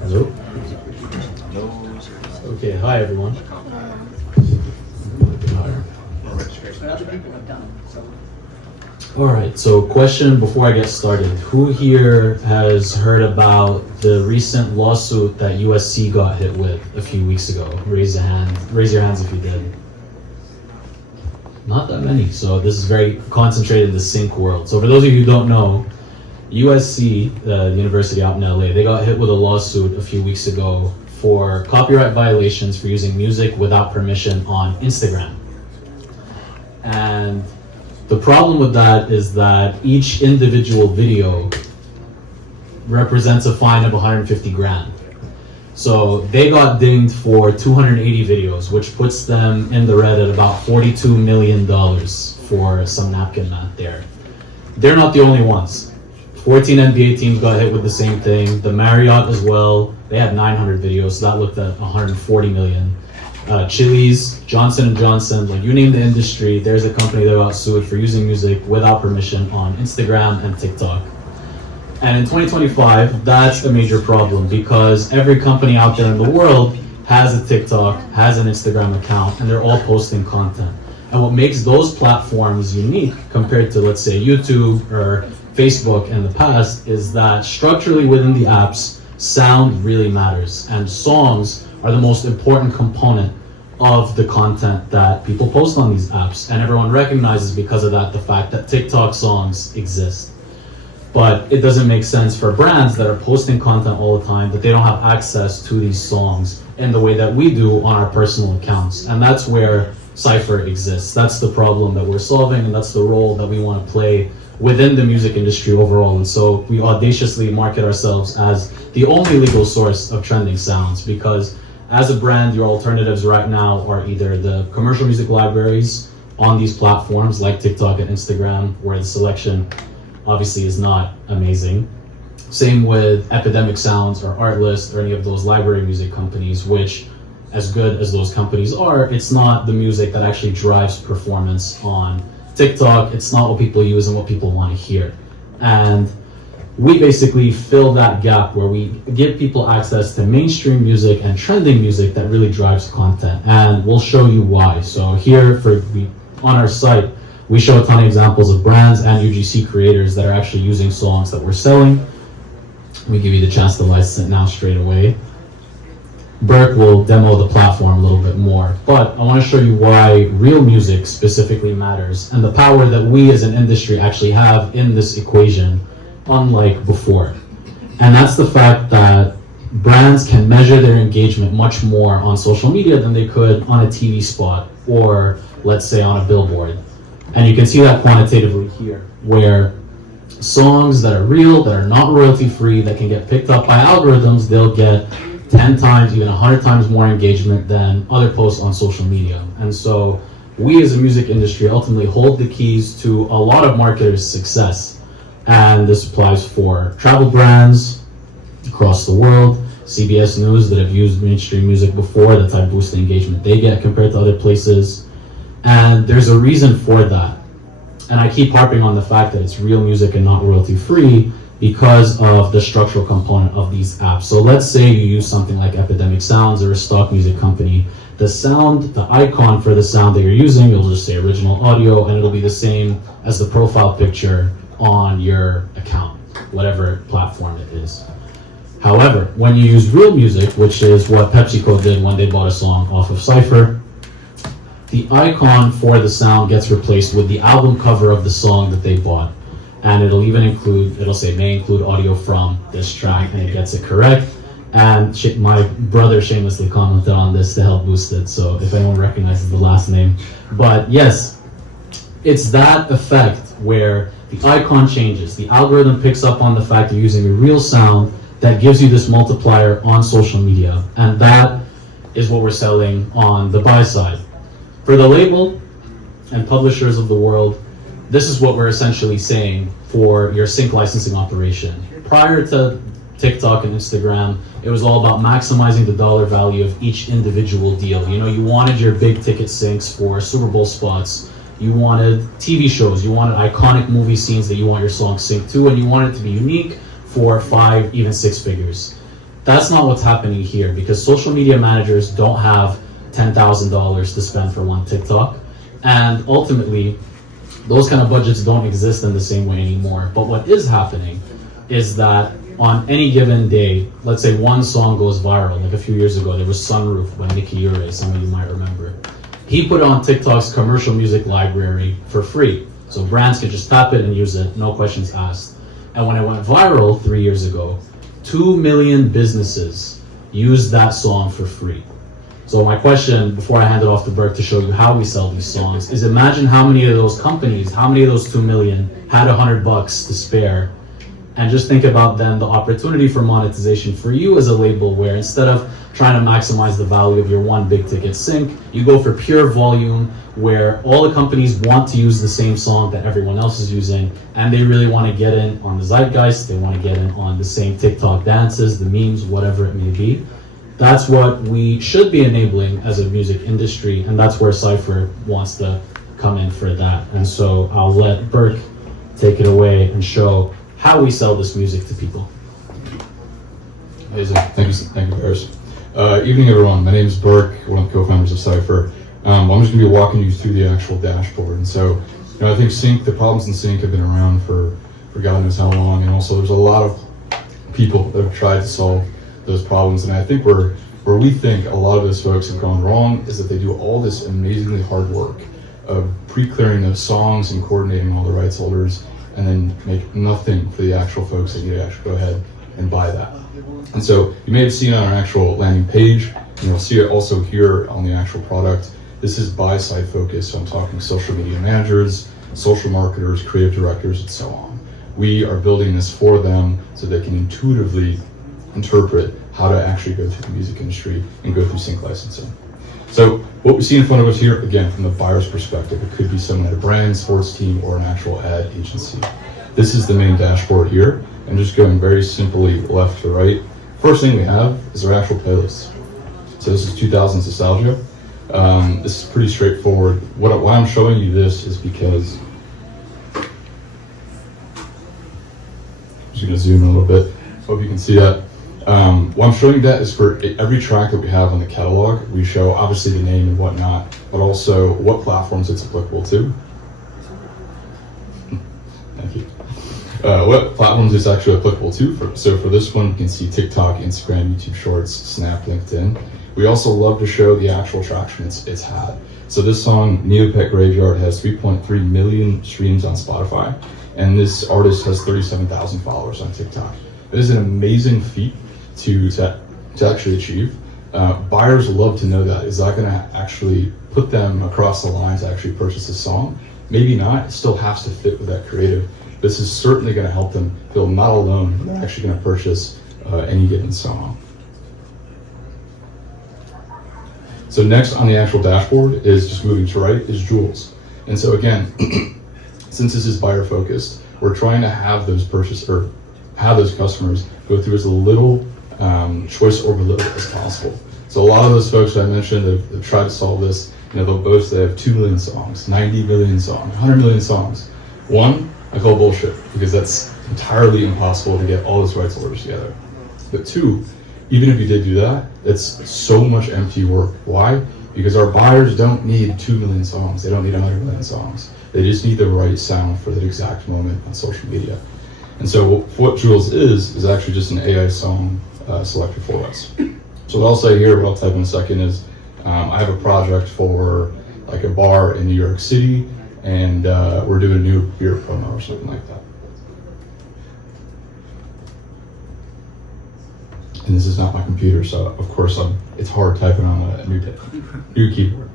Hello? Okay, hi everyone. Alright, so question before I get started. Who here has heard about the recent lawsuit that USC got hit with a few weeks ago? Raise your hands if you did. Not that many, so this is very concentrated in the sync world. So for those of you who don't know, USC, the university out in LA, they got hit with a lawsuit a few weeks ago for copyright violations for using music without permission on Instagram. And the problem with that is that each individual video represents a fine of 150 grand. So they got dinged for 280 videos, which puts them in the red at about $42 million for some napkin math there. They're not the only ones. 14 NBA teams got hit with the same thing. The Marriott as well, they had 900 videos, so that looked at 140 million. Chili's, Johnson & Johnson, like you name the industry, there's a company that got sued for using music without permission on Instagram and TikTok. And in 2025, that's a major problem because every company out there in the world has a TikTok, has an Instagram account, and they're all posting content. And what makes those platforms unique compared to, let's say, YouTube or Facebook in the past is that structurally within the apps, sound really matters. And songs are the most important component of the content that people post on these apps. And everyone recognizes because of that the fact that TikTok songs exist. But it doesn't make sense for brands that are posting content all the time that they don't have access to these songs in the way that we do on our personal accounts. And that's where CIPHER exists. That's the problem that we're solving, and that's the role that we want to play within the music industry overall. And so we audaciously market ourselves as the only legal source of trending sounds, because as a brand, your alternatives right now are either the commercial music libraries on these platforms like TikTok and Instagram, where the selection obviously is not amazing. Same with Epidemic Sounds or Artlist or any of those library music companies, which, as good as those companies are, it's not the music that actually drives performance on TikTok. It's not what people use and what people want to hear. And we basically fill that gap where we give people access to mainstream music and trending music that really drives content. And we'll show you why. So here on our site, we show a ton of examples of brands and UGC creators that are actually using songs that we're selling. Let me give you the chance to license it now straight away. Burke will demo the platform a little bit more, but I want to show you why real music specifically matters and the power that we as an industry actually have in this equation, unlike before. And that's the fact that brands can measure their engagement much more on social media than they could on a TV spot or, let's say, on a billboard. And you can see that quantitatively here, where songs that are real, that are not royalty-free, that can get picked up by algorithms, they'll get 10 times, even 100 times more engagement than other posts on social media. And so we as a music industry ultimately hold the keys to a lot of marketers' success. And this applies for travel brands across the world, CBS News that have used mainstream music before, the type of boost in engagement they get compared to other places. And there's a reason for that. And I keep harping on the fact that it's real music and not royalty free because of the structural component of these apps. So let's say you use something like Epidemic Sounds or a stock music company. The sound, the icon for the sound that you're using, you'll just say original audio, and it'll be the same as the profile picture on your account, whatever platform it is. However, when you use real music, which is what PepsiCo did when they bought a song off of CIPHER, the icon for the sound gets replaced with the album cover of the song that they bought. And it'll even include, it'll say may include audio from this track, and it gets it correct. And my brother shamelessly commented on this to help boost it, so if anyone recognizes the last name. But yes, it's that effect where the icon changes. The algorithm picks up on the fact you're using a real sound that gives you this multiplier on social media. And that is what we're selling on the buy side. For the label and publishers of the world, this is what we're essentially saying for your sync licensing operation. Prior to TikTok and Instagram, it was all about maximizing the dollar value of each individual deal. You know, you wanted your big ticket syncs for Super Bowl spots. you wanted TV shows, you wanted iconic movie scenes that you want your song synced to, and you want it to be unique for 5, even 6 figures. That's not what's happening here, because social media managers don't have $10,000 to spend for one TikTok, and ultimately those kind of budgets don't exist in the same way anymore. But what is happening is that on any given day, let's say one song goes viral. Like a few years ago, there was Sunroof by Nicky Ure, some of you might remember. He put it on TikTok's commercial music library for free, so brands could just tap it and use it, no questions asked. And when it went viral 3 years ago, 2 million businesses used that song for free. So my question, before I hand it off to Burke to show you how we sell these songs, is imagine how many of those companies, how many of those 2 million had $100 to spare, and just think about then the opportunity for monetization for you as a label, where instead of trying to maximize the value of your one big ticket sync, you go for pure volume, where all the companies want to use the same song that everyone else is using, and they really want to get in on the zeitgeist, they want to get in on the same TikTok dances, the memes, whatever it may be. That's what we should be enabling as a music industry, and that's where CIPHER wants to come in for that. And so I'll let Burke take it away and show how we sell this music to people. Amazing. Thank you, Ferris. Evening, everyone. My name is Burke, one of the co-founders of CIPHER. I'm just going to be walking you through the actual dashboard. And so, I think the problems in sync have been around for God knows how long, and also there's a lot of people that have tried to solve those problems. And I think where we think a lot of those folks have gone wrong is that they do all this amazingly hard work of pre-clearing those songs and coordinating all the rights holders, and then make nothing for the actual folks that need to actually go ahead and buy that. And so you may have seen on our actual landing page, and you'll see it also here on the actual product. This is buy-side focused, so I'm talking social media managers, social marketers, creative directors, and so on. We are building this for them so they can intuitively interpret how to actually go through the music industry and go through sync licensing. So what we see in front of us here, again, from the buyer's perspective, it could be someone at a brand, sports team, or an actual ad agency. This is the main dashboard here. I'm just going very simply left to right. First thing we have is our actual playlist. So this is 2000s nostalgia. This is pretty straightforward. Why I'm showing you this is because, I'm just gonna zoom in a little bit. Hope you can see that. Why I'm showing that is for every track that we have on the catalog, we show obviously the name and whatnot, but also what platforms it's applicable to. Thank you. What platforms it's actually applicable to. So for this one, you can see TikTok, Instagram, YouTube Shorts, Snap, LinkedIn. We also love to show the actual traction it's had. So this song, Neopet Graveyard, has 3.3 million streams on Spotify, and this artist has 37,000 followers on TikTok. It is an amazing feat to actually achieve. Buyers love to know that. Is that going to actually put them across the line to actually purchase a song? Maybe not. It still has to fit with that creative. This is certainly going to help them feel not alone. They're actually going to purchase any given song. So next on the actual dashboard is just moving to right is Jewels. And so again, since this is buyer focused, we're trying to have those customers go through as little choice overload as possible. So a lot of those folks that I mentioned have tried to solve this. They'll boast they have 2 million songs, 90 million songs, 100 million songs. One, I call bullshit, because that's entirely impossible to get all those rights holders together. But two, even if you did do that, it's so much empty work. Why? Because our buyers don't need 2 million songs. They don't need 100 million songs. They just need the right sound for that exact moment on social media. And so what Jewels is actually just an AI song selector for us. So what I'll say here, what I'll type in a second is, I have a project for like a bar in New York City, and we're doing a new beer promo or something like that. And this is not my computer, so of course it's hard typing on a new keyboard.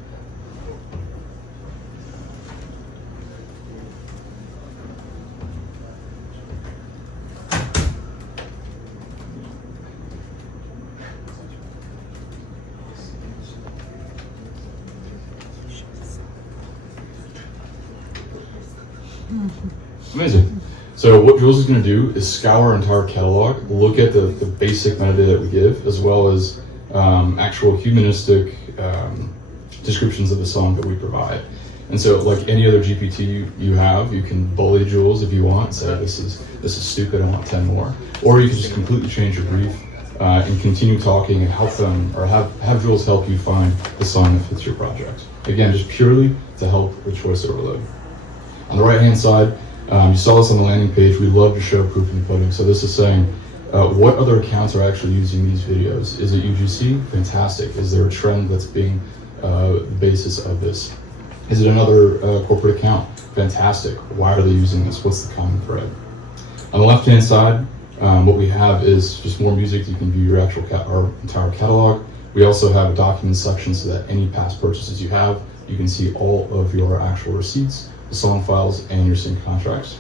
Amazing. So what Jules is going to do is scour our entire catalog, look at the basic metadata that we give, as well as actual humanistic descriptions of the song that we provide. And so, like any other GPT you have, you can bully Jules if you want, say this is stupid, I want 10 more. Or you can just completely change your brief and continue talking and help them, or have Jules help you find the song that fits your project. Again, just purely to help with choice overload. On the right-hand side, you saw this on the landing page. We love to show proof in the pudding. So this is saying, what other accounts are actually using these videos? Is it UGC? Fantastic. Is there a trend that's being the basis of this? Is it another corporate account? Fantastic. Why are they using this? What's the common thread? On the left-hand side, what we have is just more music. You can view your actual our entire catalog. We also have a document section so that any past purchases you have, you can see all of your actual receipts, the song files, and your sync contracts.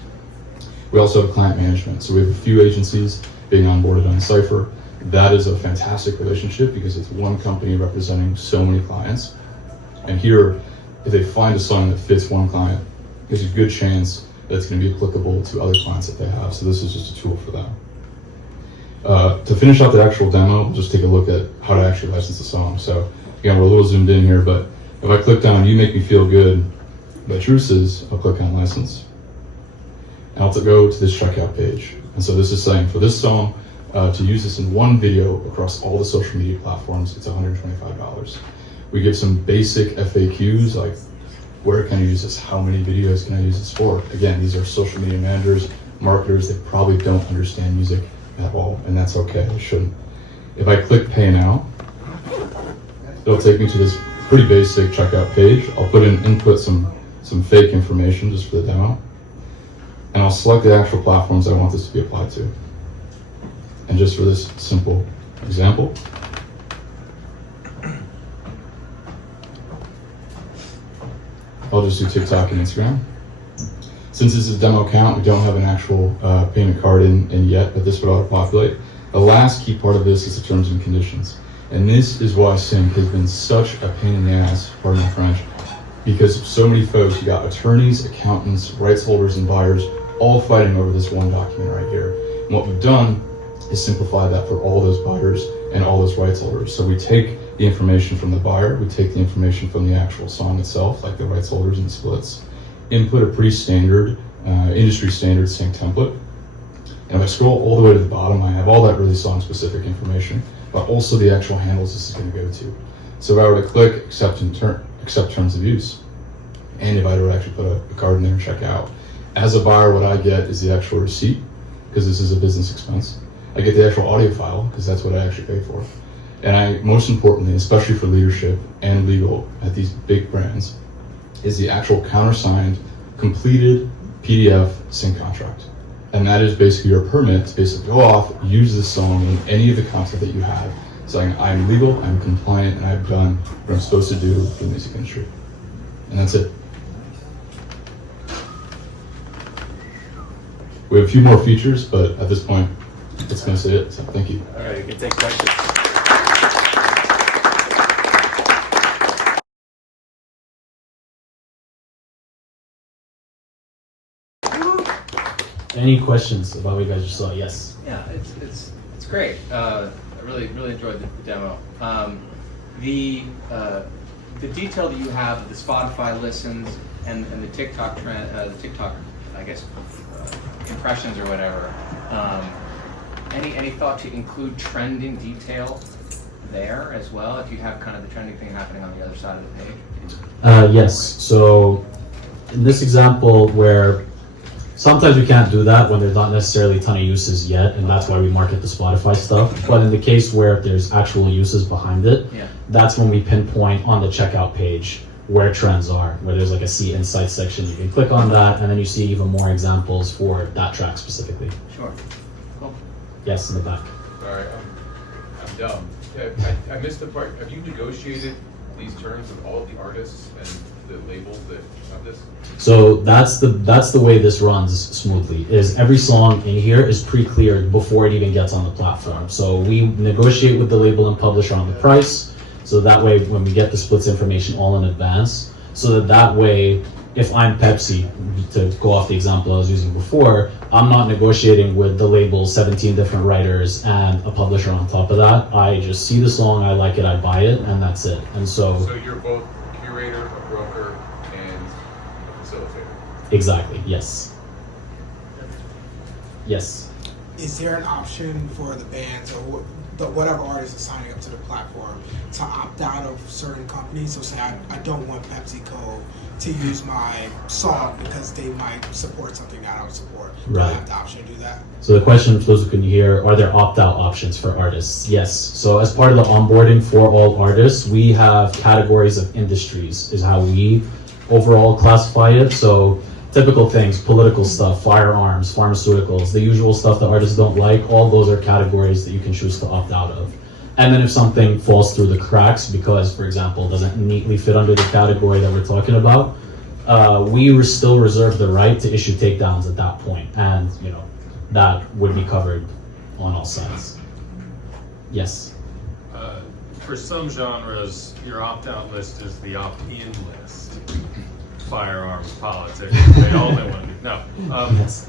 We also have client management. So we have a few agencies being onboarded on CIPHER. That is a fantastic relationship because it's one company representing so many clients. And here, if they find a song that fits one client, there's a good chance that it's going to be applicable to other clients that they have. So this is just a tool for them. To finish out the actual demo, we'll just take a look at how to actually license the song. So again, we're a little zoomed in here, but if I click down You Make Me Feel Good by Truces, I'll click on license. And I'll go to this checkout page. And so this is saying for this song, to use this in one video across all the social media platforms, it's $125. We give some basic FAQs like, where can I use this? How many videos can I use this for? Again, these are social media managers, marketers that probably don't understand music at all, and that's okay, they shouldn't. If I click Pay Now, it'll take me to this pretty basic checkout page. I'll input some fake information just for the demo, and I'll select the actual platforms I want this to be applied to. And just for this simple example, I'll just do TikTok and Instagram. Since this is a demo account, we don't have an actual payment card in yet, but this would auto-populate. The last key part of this is the terms and conditions. And this is why sync has been such a pain in the ass, pardon my French, because so many folks, you got attorneys, accountants, rights holders, and buyers all fighting over this one document right here. And what we've done is simplify that for all those buyers and all those rights holders. So we take the information from the buyer, we take the information from the actual song itself, like the rights holders and splits, input a pretty standard, industry standard sync template. And if I scroll all the way to the bottom, I have all that really song specific information, but also the actual handles this is going to go to. So if I were to click accept terms of use, and if I were to actually put a card in there and check out, as a buyer, what I get is the actual receipt, because this is a business expense. I get the actual audio file, because that's what I actually pay for. And I, most importantly, especially for leadership and legal at these big brands, is the actual countersigned, completed PDF sync contract. And that is basically your permit to basically go off, use this song in any of the content that you have, saying I'm legal, I'm compliant, and I've done what I'm supposed to do for the music industry. And that's it. We have a few more features, but at this point, it's going to say it, so thank you. All right, you can take questions. Any questions about what you guys just saw? Yes. Yeah, it's great. I really enjoyed the demo. The detail that you have of the Spotify listens and the TikTok trend, the TikTok, I guess, impressions or whatever. Any thought to include trending detail there as well, if you have kind of the trending thing happening on the other side of the page? Yes. So in this example where sometimes we can't do that when there's not necessarily a ton of uses yet, and that's why we market the Spotify stuff. But in the case where there's actual uses behind it, that's when we pinpoint on the checkout page where trends are, where there's like a See Insights section. You can click on that, and then you see even more examples for that track specifically. Sure. Cool. Yes, in the back. Sorry, I'm dumb. I missed the part. Have you negotiated these terms with all of the artists and the labels that have this? So that's the way this runs smoothly, is every song in here is pre-cleared before it even gets on the platform. So we negotiate with the label and publisher on the price, so that way when we get the splits information all in advance, so that way if I'm Pepsi, to go off the example I was using before, I'm not negotiating with the label 17 different writers and a publisher on top of that. I just see the song, I like it, I buy it, and that's it. And so So you're both curator, a broker, and a facilitator. Exactly. Yes. Yes. Is there an option for the bands or whatever artist is signing up to the platform to opt out of certain companies? So say I don't want PepsiCo to use my song because they might support something that I would support. Do I Right. have the option to do that? So the question for those who couldn't hear, are there opt-out options for artists? Yes. So as part of the onboarding for all artists, we have categories of industries is how we overall classify it. So typical things, political stuff, firearms, pharmaceuticals, the usual stuff that artists don't like, all those are categories that you can choose to opt out of. And then if something falls through the cracks because, for example, doesn't neatly fit under the category that we're talking about, we still reserve the right to issue takedowns at that point, and that would be covered on all sides. Yes. For some genres, your opt-out list is the opt-in list. Firearms, politics, they all they want to do. No. Yes.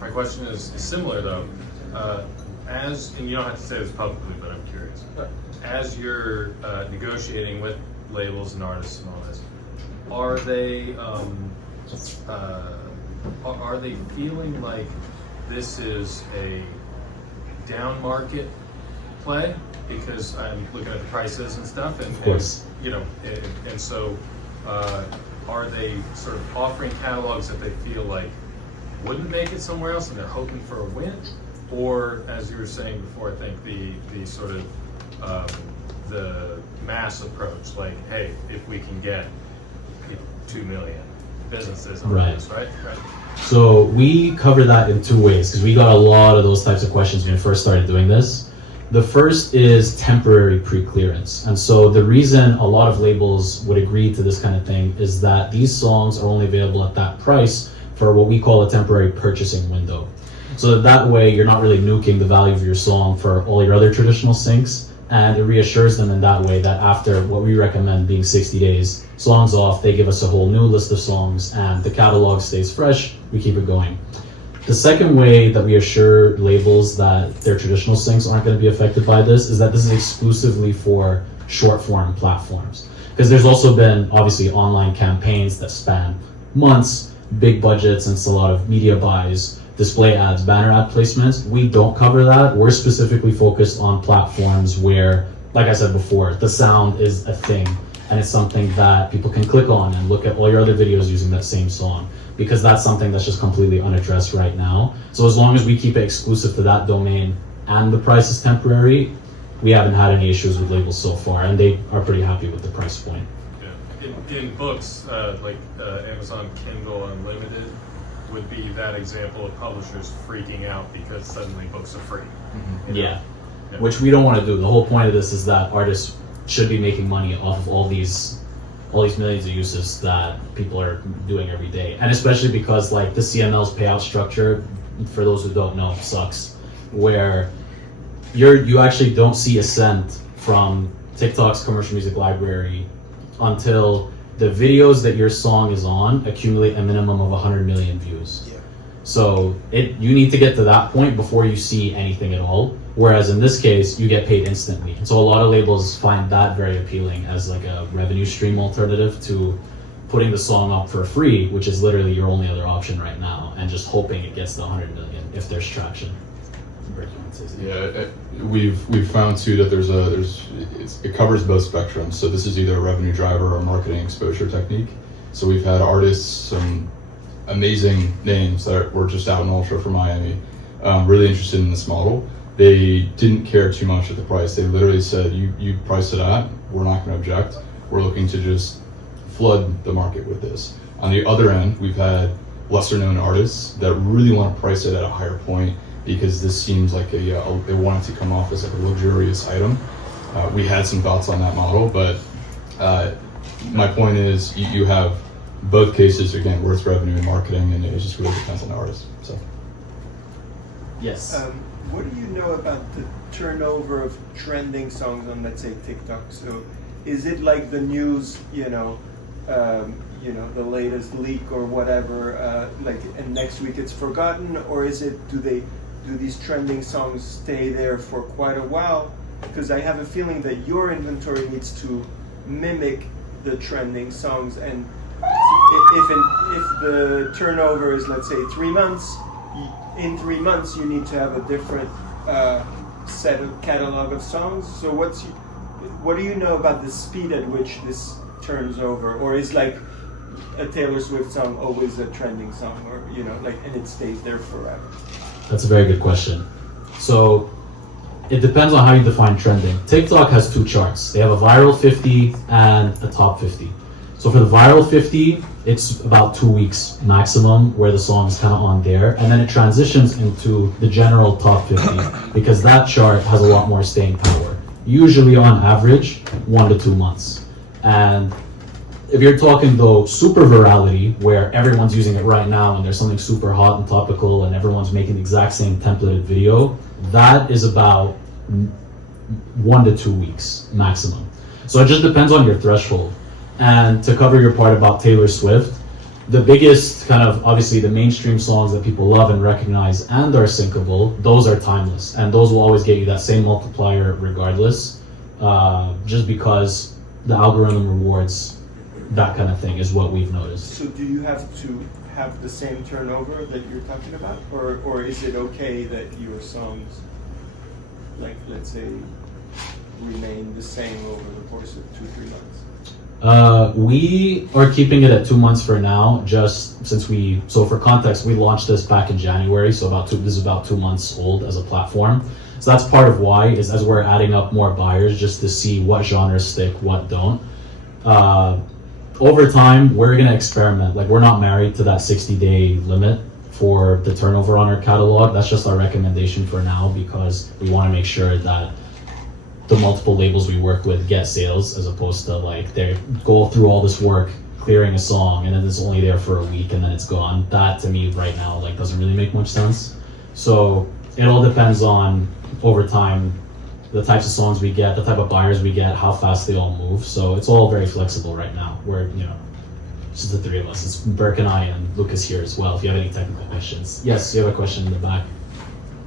My question is similar though. And you don't have to say this publicly, but I'm curious. As you're negotiating with labels and artists and all this, are they feeling like this is a down market play? Because I'm looking at the prices and stuff, and Of course. and so are they sort of offering catalogs that they feel like wouldn't make it somewhere else, and they're hoping for a win? Or, as you were saying before, I think the sort of the mass approach, like, hey, if we can get 2 million businesses on Right. this, right? So we cover that in two ways because we got a lot of those types of questions when we first started doing this. The first is temporary pre-clearance. And so the reason a lot of labels would agree to this kind of thing is that these songs are only available at that price for what we call a temporary purchasing window. So that way you're not really nuking the value of your song for all your other traditional syncs, and it reassures them in that way that after what we recommend being 60 days, songs off, they give us a whole new list of songs and the catalog stays fresh, we keep it going. The second way that we assure labels that their traditional syncs aren't going to be affected by this is that this is exclusively for short form platforms. Because there's also been obviously online campaigns that span months, big budgets, and it's a lot of media buys, display ads, banner ad placements. We don't cover that. We're specifically focused on platforms where, like I said before, the sound is a thing and it's something that people can click on and look at all your other videos using that same song, because that's something that's just completely unaddressed right now. So as long as we keep it exclusive to that domain and the price is temporary, we haven't had any issues with labels so far, and they are pretty happy with the price point. Yeah. In books, like Amazon Kindle Unlimited would be that example of publishers freaking out because suddenly books are free. You know? Yeah, which we don't want to do. The whole point of this is that artists should be making money off of all these millions of uses that people are doing every day, and especially because like the CML's payout structure, for those who don't know, sucks. Where you actually don't see a cent from TikTok's commercial music library until the videos that your song is on accumulate a minimum of 100 million views. Yeah. So you need to get to that point before you see anything at all. Whereas in this case, you get paid instantly. And so a lot of labels find that very appealing as like a revenue stream alternative to putting the song up for free, which is literally your only other option right now, and just hoping it gets to 100 million if there's traction. Yeah, we've found too that it covers both spectrums. So this is either a revenue driver or marketing exposure technique. So we've had artists, some amazing names that were just out in Ultra from Miami, really interested in this model. They didn't care too much at the price. They literally said, you price it at, we're not going to object. We're looking to just flood the market with this. On the other end, we've had lesser known artists that really want to price it at a higher point because this seems like they want it to come off as like a luxurious item. We had some thoughts on that model, but my point is you have both cases, again, worth revenue and marketing, and it just really depends on the artist. So. Yes. What do you know about the turnover of trending songs on, let's say, TikTok? So, is it like the news, the latest leak or whatever, and next week it's forgotten, or is it do these trending songs stay there for quite a while? Because I have a feeling that your inventory needs to mimic the trending songs, and if the turnover is, let's say, 3 months, in 3 months you need to have a different set of catalog of songs. So what do you know about the speed at which this turns over, or is like a Taylor Swift song always a trending song, or and it stays there forever? That's a very good question. So it depends on how you define trending. TikTok has two charts. They have a viral 50 and a top 50. So for the viral 50, it's about 2 weeks maximum where the song is kind of on there, and then it transitions into the general top 50 because that chart has a lot more staying power. Usually on average, 1 to 2 months. And if you're talking though super virality, where everyone's using it right now and there's something super hot and topical and everyone's making the exact same templated video, that is about 1 to 2 weeks maximum. So it just depends on your threshold. And to cover your part about Taylor Swift, the biggest kind of, obviously the mainstream songs that people love and recognize and are syncable, those are timeless. And those will always get you that same multiplier regardless, just because the algorithm rewards that kind of thing is what we've noticed. So do you have to have the same turnover that you're talking about? Or is it okay that your songs, like let's say, remain the same over the course of 2-3 months? We are keeping it at 2 months for now, just since so for context, we launched this back in January, so this is about 2 months old as a platform. So that's part of why, is as we're adding up more buyers just to see what genres stick, what don't. Over time, we're gonna experiment. Like, we're not married to that 60-day limit for the turnover on our catalog. That's just our recommendation for now, because we wanna make sure that the multiple labels we work with get sales, as opposed to like they go through all this work clearing a song and then it's only there for a week and then it's gone. That to me right now like doesn't really make much sense. So it all depends on, over time, the types of songs we get, the type of buyers we get, how fast they all move. So it's all very flexible right now. We're, it's just the three of us. It's Burke and I and Lucas here as well, if you have any technical questions. Yes, you have a question in the back.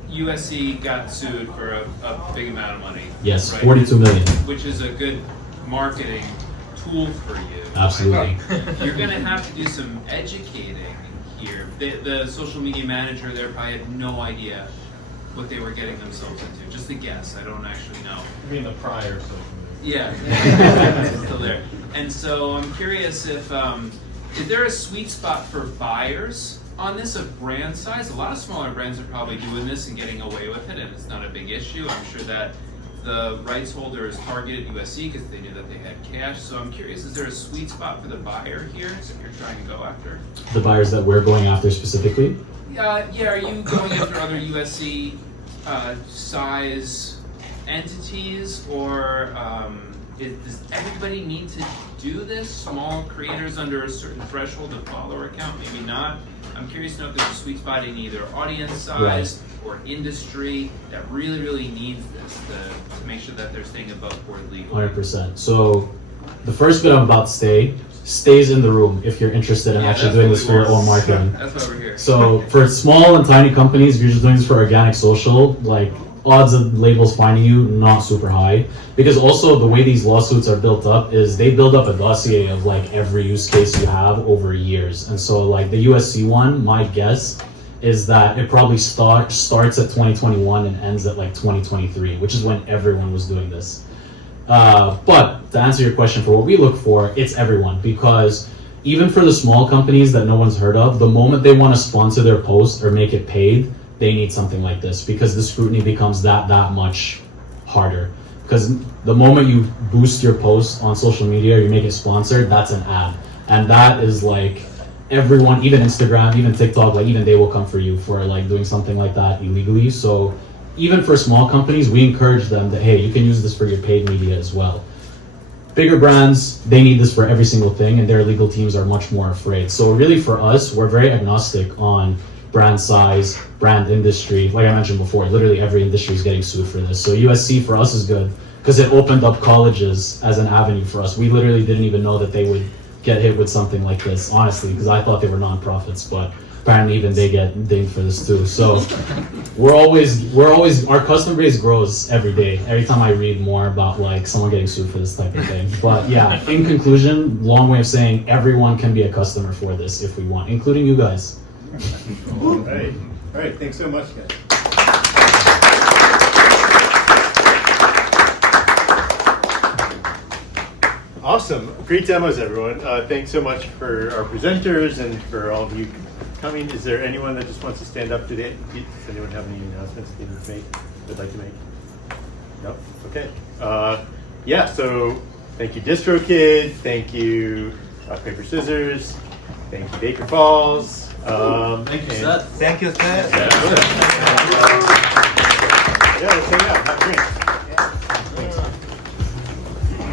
USC got sued for a big amount of money. Yes, right? 42 million. Which is a good marketing tool for you. Absolutely. You're going to have to do some educating here. The social media manager there probably had no idea what they were getting themselves into. Just a guess. I don't actually know. You mean the prior social media? Yeah, it's still there. And so I'm curious if is there a sweet spot for buyers on this of brand size? A lot of smaller brands are probably doing this and getting away with it, and it's not a big issue. I'm sure that the rights holder is targeted USC because they knew that they had cash. So I'm curious, is there a sweet spot for the buyer here if you're trying to go after? The buyers that we're going after specifically? Yeah, are you going after other USC size entities, or does everybody need to do this? Small creators under a certain threshold of follower count, maybe not. I'm curious to know if there's a sweet spot in either audience size or industry that really, really needs this to make sure that they're staying above board legal. 100%. So the first bit I'm about to say stays in the room if you're interested in actually doing this for your own marketing. That's why we're here. So for small and tiny companies, if you're just doing this for organic social, like odds of labels finding you, not super high. Because also the way these lawsuits are built up is they build up a dossier of like every use case you have over years. And so like the USC one, my guess is that it probably starts at 2021 and ends at like 2023, which is when everyone was doing this. But to answer your question, for what we look for, it's everyone, because even for the small companies that no one's heard of, the moment they want to sponsor their post or make it paid, they need something like this, because the scrutiny becomes that much harder. Because the moment you boost your post on social media or you make it sponsored, that's an ad. And that is like everyone, even Instagram, even TikTok, like even they will come for you for like doing something like that illegally. So even for small companies, we encourage them that, hey, you can use this for your paid media as well. Bigger brands, they need this for every single thing, and their legal teams are much more afraid. So really for us, we're very agnostic on brand size, brand industry. Like I mentioned before, literally every industry is getting sued for this. So USC for us is good because it opened up colleges as an avenue for us. We literally didn't even know that they would get hit with something like this, honestly, because I thought they were nonprofits, but apparently even they get dinged for this too. So we're always our customer base grows every day. Every time I read more about like someone getting sued for this type of thing. But yeah, in conclusion, long way of saying everyone can be a customer for this if we want, including you guys. All right, thanks so much, guys. Awesome, great demos, everyone. Thanks so much for our presenters and for all of you coming. Is there anyone that just wants to stand up today? Does anyone have any announcements they need to make, they'd like to make? No? Okay. Yeah, so thank you DistroKid, thank you Rock, Paper, Scissors, thank you Baker Falls. Thank you, Seth. Thank you, Seth. Yeah, let's hang out, have a drink.